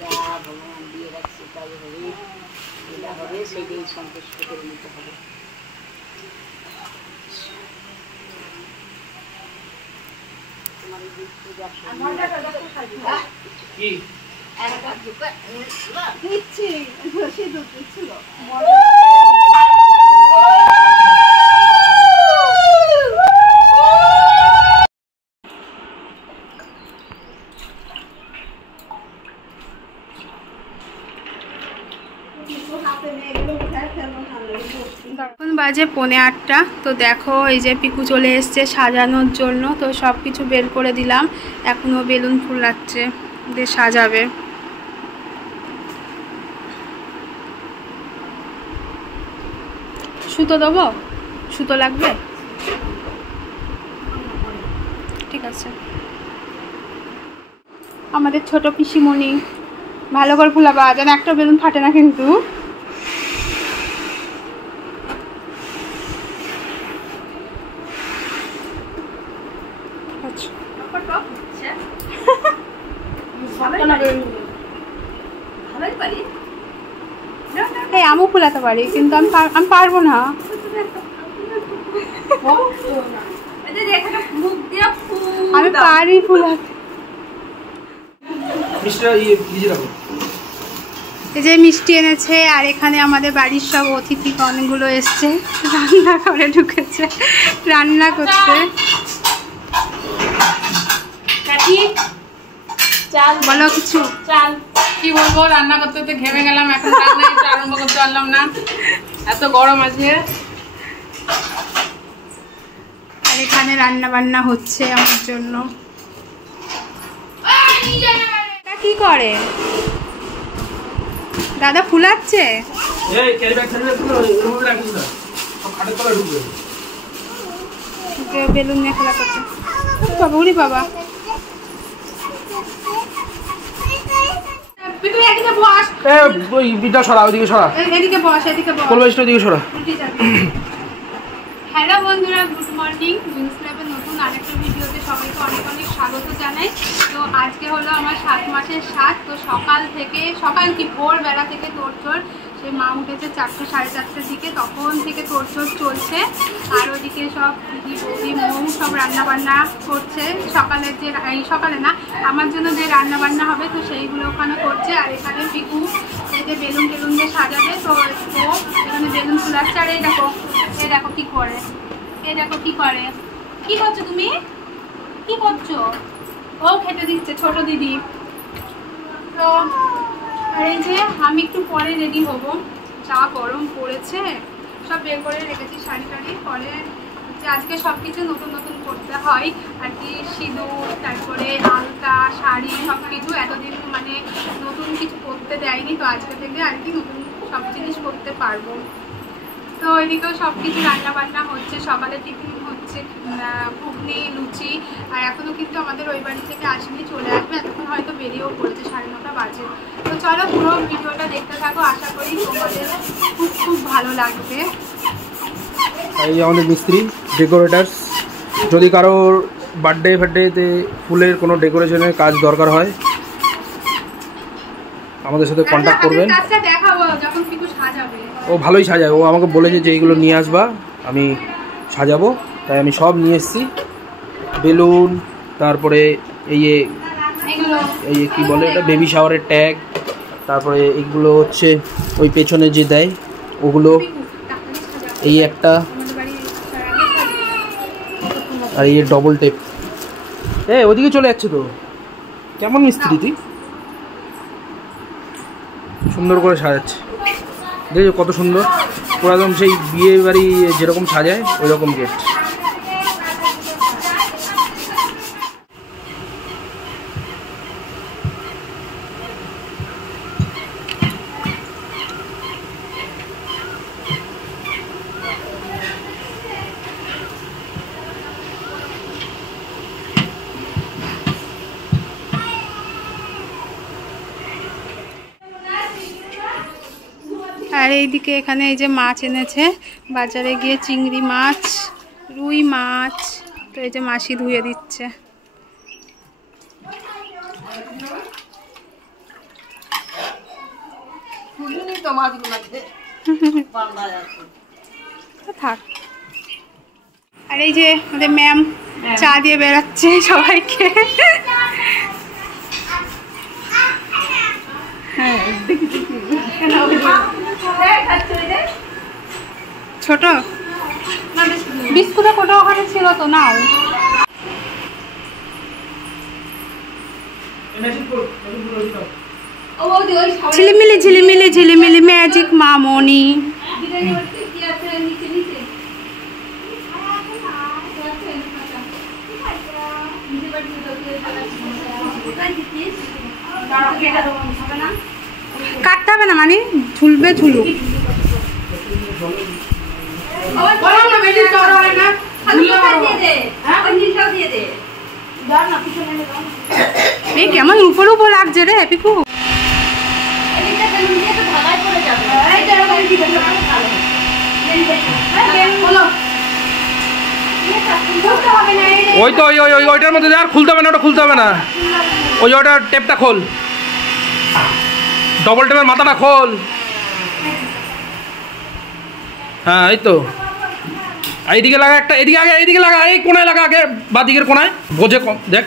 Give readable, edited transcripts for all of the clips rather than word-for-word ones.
যা ভগবান দিয়ে রাখছে তাই হবে, যেটা হবে সেটাই সন্তুষ্ট করে নিতে হবে। এখন বাজে 8:45। তো দেখো এই যে পিকু চলে এসছে সাজানোর জন্য। তো সব কিছু বের করে দিলাম, এখনও বেলুন ফুলাচ্ছে, দিয়ে সাজাবে। সুতো দেবো? সুতো লাগবে? ঠিক আছে। আমাদের ছোট পিসিমণি ভালো করে ফুলাবা, যেন একটা বেলুন ফাটে না কিন্তু। আমু ফুলাতে পারি, কিন্তু আমি পারবো না। আমি পারি ফুলাতে। এই যে মিষ্টি এনেছে, আর এখানে আমাদের বাড়ির সব অতিথি অনেকগুলো এসছে, রান্না করে ঢুকেছে, রান্না করছে। বলো কিছু। চাল কি বলবো, রান্না করতে করতে ঘেমে গেলাম, এখন রান্না আরম্ভ করতে পারলাম না, এত গরম আছে। আর এখানে রান্না বান্না হচ্ছে আমার জন্য। কি করে দাদা? ফুলাচ্ছে। বেলুন নিয়ে খেলা করছে। বাবা, উড়ি বাবা। হ্যালো বন্ধুরা, গুড মর্নিং। জুনস লাইভের নতুন আরেকটা ভিডিওতে সবাইকে অনেক অনেক স্বাগত জানাই। তো আজকে হলো আমার 7 মাসের 7। তো সকাল কি ভোরবেলা থেকে তোড়জোড়। সে মা উঠেছে 4টে সাড়ে 4টের দিকে, তখন থেকে তোড়জোড় চলছে। আর ওইদিকে সব বৌদি মৌ সব রান্নাবান্না করছে। সকালের যে সকালে না, আমার জন্য যে রান্নাবান্না হবে তো সেইগুলো ওখানে করছে। আর এখানে পিকু এই যে বেলুন টেলুন দিয়ে সাজাবে, তো এখানে বেলুন ফুলাচ্ছে। আর এই দেখো কি করে, কি করছো তুমি? কি করছো? ও খেতে দিচ্ছে ছোট দিদি। তো আর এই যে আমি একটু পরে রেডি হব, যা গরম পড়েছে। সব বের করে রেখেছি শাড়ি টাড়ি। পরে যে আজকে সব কিছু নতুন নতুন করতে হয় আর কি, সিঁদুর, তারপরে আলতা, শাড়ি, সব কিছু এতদিন মানে নতুন কিছু করতে দেয়নি। তো আজকে থেকে আর কি নতুন সব জিনিস করতে পারবো। তো ওইদিকেও সব কিছু রান্না বান্না হচ্ছে। সকালে টিফিন হচ্ছে ঘুগনি, লুচি। আর এখনও কিন্তু আমাদের ওই বাড়ি থেকে আসেনি, চলে আসবে। এতক্ষণ হয়তো বেরিয়েও পড়েছে, 9:30 বাজে। তো চলো পুরো ভিডিওটা দেখতে থাকো, আশা করি তোমাদের খুব ভালো লাগবে। এই আমাদের মিস্ত্রি ডেকোরেটার্স, যদি কারোর বার্থডেতে ফুলের কোনো ডেকোরেশনের কাজ দরকার হয় আমাদের সাথে কন্ট্যাক্ট করবেন। ও ভালোই সাজায়, ও আমাকে বলেছে যে এইগুলো নিয়ে আসবা, আমি সাজাবো। তাই আমি সব নিয়ে এসেছি, বেলুন, তারপরে এই কি বলে এটা, বেবি শাওয়ারের ট্যাগ, তারপরে এইগুলো হচ্ছে ওই পেছনে যে দেয় ওগুলো, এই একটা, আর এই ডবল টেপ। ওদিকে চলে যাচ্ছে তো। কেমন মিস্ত্রি তুই? সুন্দর করে সাজাচ্ছে, দেখো কত সুন্দর, পুরো একদম সেই বিয়ে বাড়ি যেরকম সাজায় ওই রকম গেট। আর এইদিকে এখানে এই যে মাছ এনেছে বাজারে গিয়ে, চিংড়ি মাছ, রুই মাছ। তো এই যে মাসি ধুয়ে দিচ্ছে। বুঝিনি তো মাছগুলোকে বান্ধায় আছে। থাক। আর এই যে আমাদের ম্যাম চা দিয়ে বেরোচ্ছে সবাইকে। ছোট বিস্কুটের কোটা ওখানে ছিল তো নাও। ঝিলিমিলি ঝিলিমিলি ঝিলিমিলি ম্যাজিক মামনি। কাটতে হবে না মানে ঝুলবে ঝুলুক। এই কেমন উপর উপর লাগছে রে পিকু। ওই তো ওই ওই ওইটার মধ্যে আর খুলতে হবে না, ওটা খুলতে হবে না। ওই ওটা টেপটা খোল, ডবল টেপের মাথাটা খোল। হ্যাঁ এই তো এইদিকে লাগা একটা, এদিকে আগে এইদিকে লাগা, এই কোনায় লাগা আগে, বাদিকের কোনায় বোঝে কম দেখ।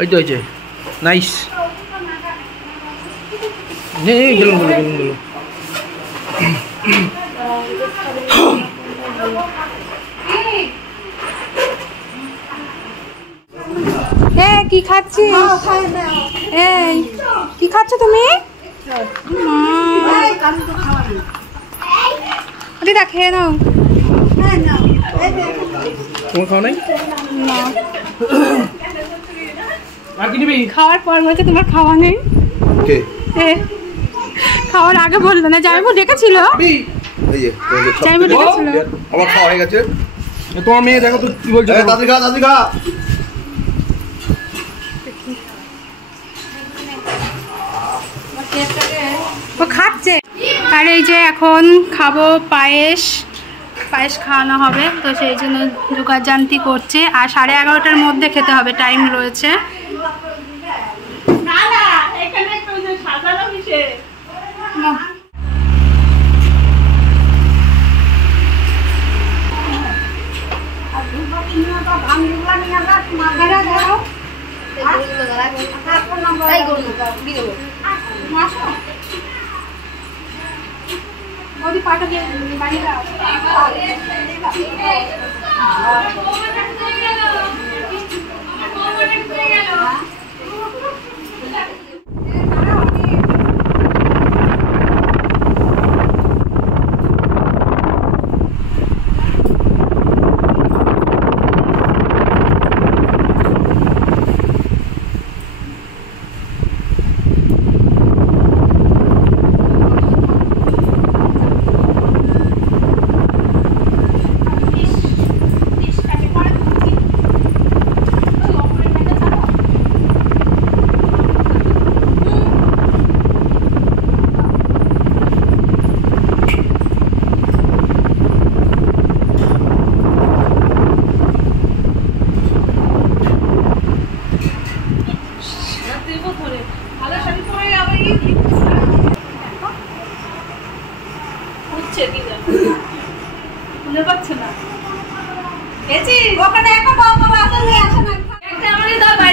এই তো হয়েছে, নাইস। গেলুন গেলো গেলুন গেলো। কি খাচ্ছিস? এই কি খাচ্ছ তুমি? দিদা খেয়ে নাও। তোমার খাওয়া নাই? আর কি নিবি? খাওয়ার পর বলছে তোমার খাওয়া নেই। খাওয়ার আগে বললো না, জামাইবাবু ডেকেছিল। জামাইবাবু ডেকেছিল। আমার খাওয়া হয়ে গেছে। তোমার মেয়ে দেখো তো কি বলছে। দাদি খা দাদি খা। ও খাচ্ছে। আর এই যে এখন খাবো পায়েস, পায়েস খাওয়ানো হবে তো সেই জন্য যোগাযান্তি করছে। আর 11:30টার মধ্যে খেতে হবে, টাইম রয়েছে।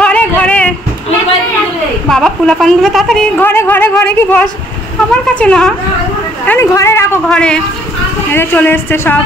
ঘরে ঘরে বাবা পোলাপানগুলো তাড়াতাড়ি ঘরে ঘরে ঘরে কি বস আমার কাছে না, আমি ঘরে রাখো, ঘরে এদের চলে এসছে সব।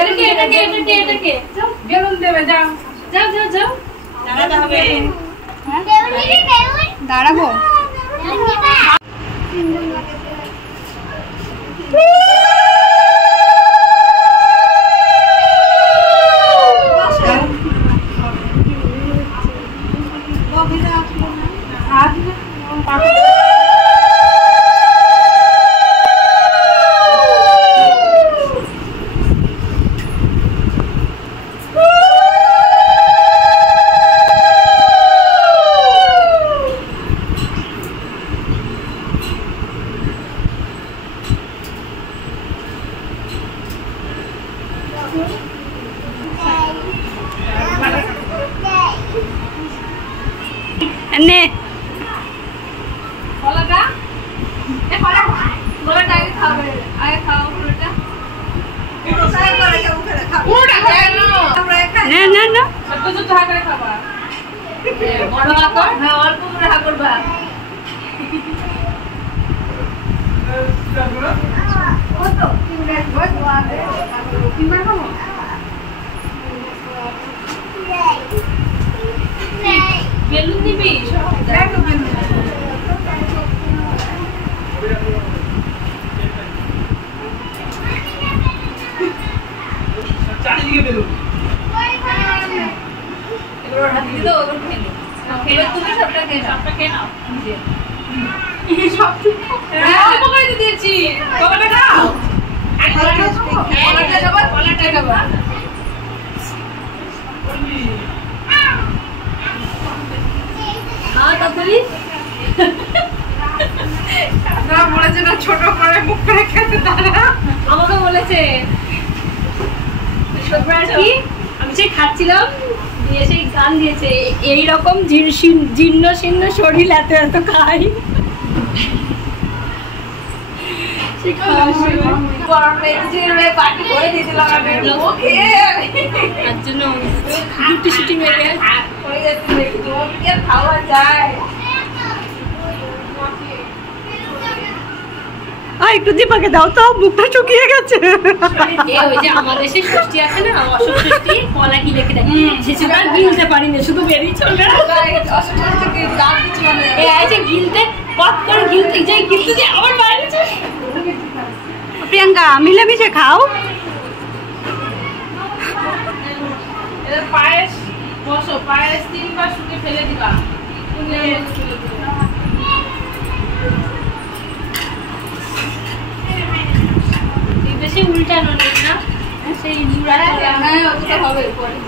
এটাকে বেলুন দেবে, যাও যাও যাও যাও, দাঁড়াতে হবে। দাঁড়াবো? নে কলাটা, কলাটা আগে খাবে, আগে খাও কলাটা। না না না, ছোট ছোট হাত করে খাবা, বড় হাত না, অল্প করে হাত করবা। কত তিনবার খাবো? বেলুন দিবি? চারিদিকে বেলুন। এবার হাত দিয়ে দাও, ওগুলো খেয়ে নাও। খেয়ে তুমি সবটা খেয়ে নাও, সবটা খেয়ে নাও নিজে। সব অল্প করে দিয়েছি, কলাটা খাও। কলাটা খাবা, কলাটা খাবা। বলেছে না ছোট করে মুখ করে খেতে, তারা আমাকে বলেছে কি আমি সেই খাচ্ছিলাম দিয়ে সেই গান দিয়েছে, এইরকম জীর্ণ শীর্ণ শরীর এত এত খাই। খাওয়া যায় একটু দীপাকে দাও তো, মুখটা শুকিয়ে গেছে। ওই যে আমাদের সেই ষষ্ঠী আছে না, অশোক ষষ্ঠী, কলা কি লেখে দেয়, সেটা গিলতে পারি না, শুধু বেরিয়ে চলবে। গিলতে পথ করে গিলতে যাই, গিলতে যাই আমার বাইরে। প্রিয়াঙ্কা মিলেমিশে খাও। পায়েস বসো, পায়েস 3 বার শুকে ফেলে দিবা। বেশি উল্টানো নেই না, সেই জুড়া অতটা হবে পরে।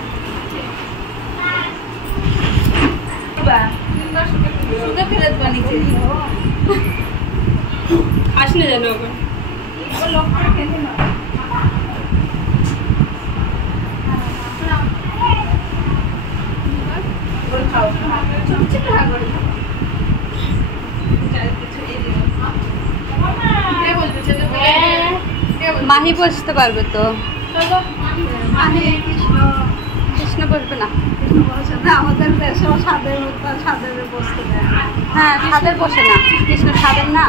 শুকে ফেলে দেবা নিচে, খাস না যেন ওকে। মাহি বসতে পারবে তো? কৃষ্ণ বসবে না, আমাদের দেশেও ছাদের বসতে দেয়। হ্যাঁ ছাদের বসে না, কৃষ্ণ ছাদের না।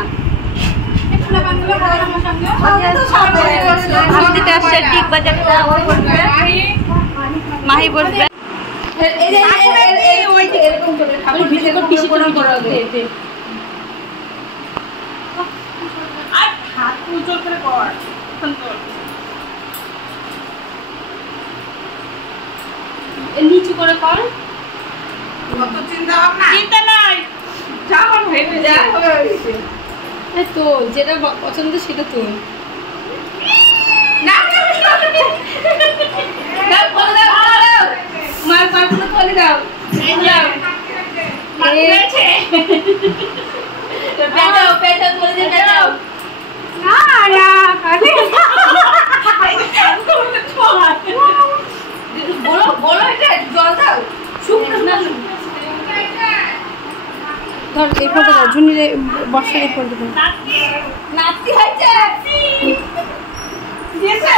মাহি বসবে, নিচু করে কর। চিন্তা নাই, তো যেটা পছন্দ সেটা তুই মার পাগুলো খুলে দাও, পেঁচা করে দিয়ে পেঁচাও না না বলো বলো, এটা জল দাও, শুকনো না ধর এই ফটো দাও, ঝুনিরে বর্ষার এই ফটো দাও। নাতি হয়েছে দিয়েছে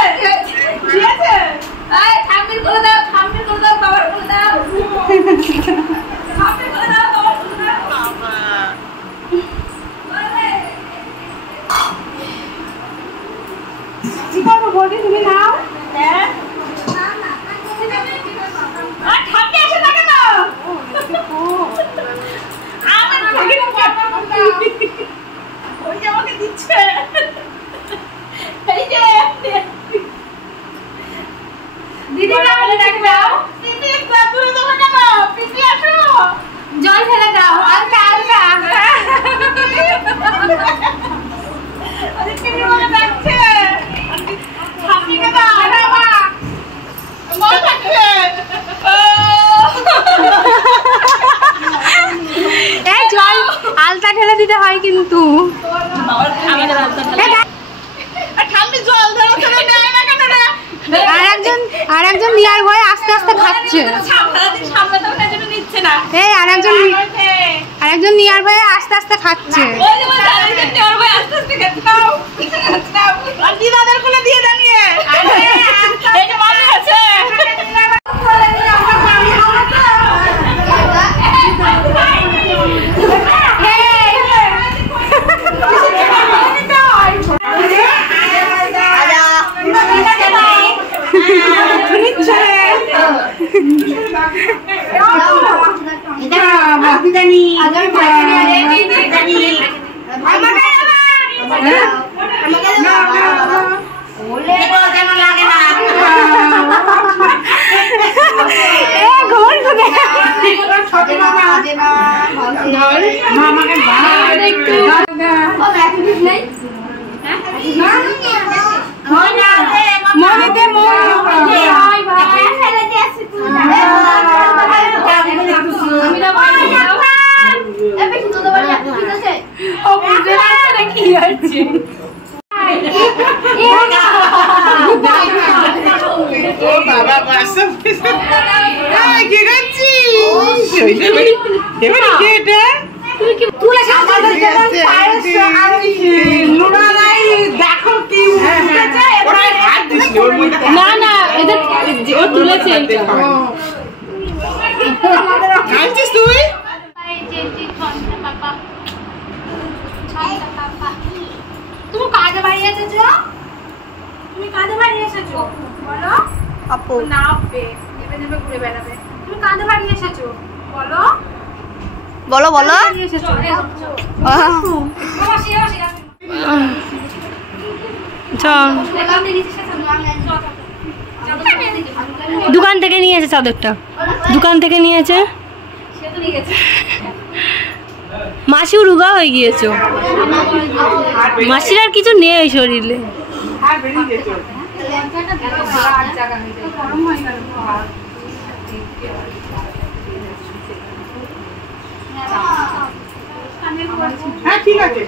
দিয়েছে, এই ঠাম্মির করে দাও, ঠাম্মির করে দাও, বাবার করে দাও, ঠাম্মির করে দাও, বাবার করে দাও। বাবা কি করবো বলি, তুমি নাও। জল ফেলে দাও হালকা হালকা জল আলতা ঢেলে দিতে হয় কিন্তু আর একজন নিয়ার ভয়ে আস্তে আস্তে খাচ্ছে এই আর একজন নিয়ার ভয়ে আস্তে আস্তে খাচ্ছে না না এটা ও তুলেছে তুই তুমি কাজে বাড়ি এসেছো বলো আপু না আপে নেবে নেবে ঘুরে বেড়াবে তুমি কাজে বাড়ি এসেছো বলো বলো বলো দোকান থেকে নিয়েছে চাদরটা দোকান থেকে নিয়েছে মাসিও রোগা হয়ে গিয়েছে মাসির আর কিছু নেই শরীরে ঠিক আছে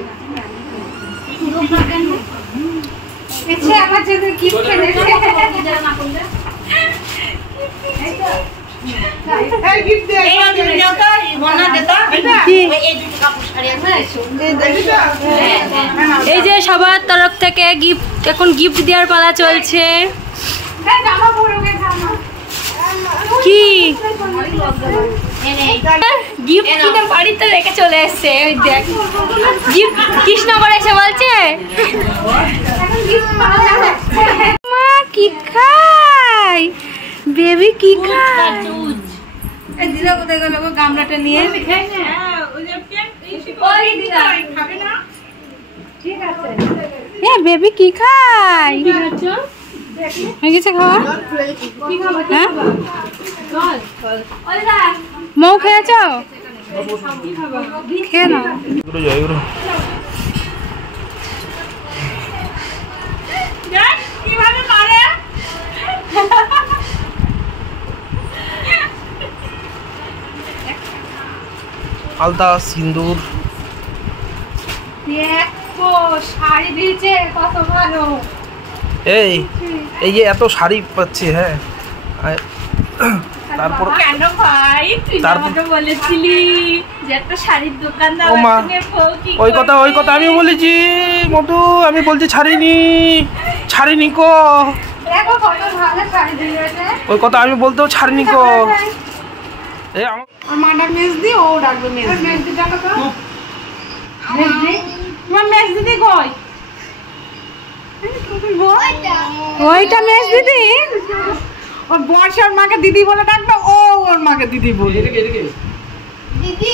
আমার জন্য গিফট এনেছে এই যে সবার তরফ থেকে গিফট এখন গিফট দেওয়ার পালা চলছে কি গিফট কিনে বাড়িতে রেখে চলে এসছে ওই দেখ গিফট কৃষ্ণনগর এসে বলছে মা কি খাই বেবি কি খায় দিদা কোথায় গেল গামলাটা নিয়ে বেবি কি খায় হয়ে গেছে খাওয়া হ্যাঁ মৌ খেয়েছ খেয়ে নাও আলতা সিন্দুর শাড়ি দিয়েছে কত ভালো এই যে এত শাড়ি পাচ্ছি হ্যাঁ তারপর কেন ভাই তুই আমাকে বলেছিলি যে একটা শাড়ির দোকান দাও ওই কথা আমি বলেছি মধু আমি বলছি ছাড়িনি কো দেখো কত ভালো শাড়ি দিয়েছে ওই কথা আমি বলতেও ছাড়িনি কো এই আমার মাটা মেজদি ও ডাকবে মেজদি ডাকো তো মেজদি তোমার মেজদি কই ওইটা মেজ দিদি, ওর বর্ষার মাকে দিদি বলে ডাকবে, ও ওর মাকে দিদি বলে। এদিকে এদিকে দিদি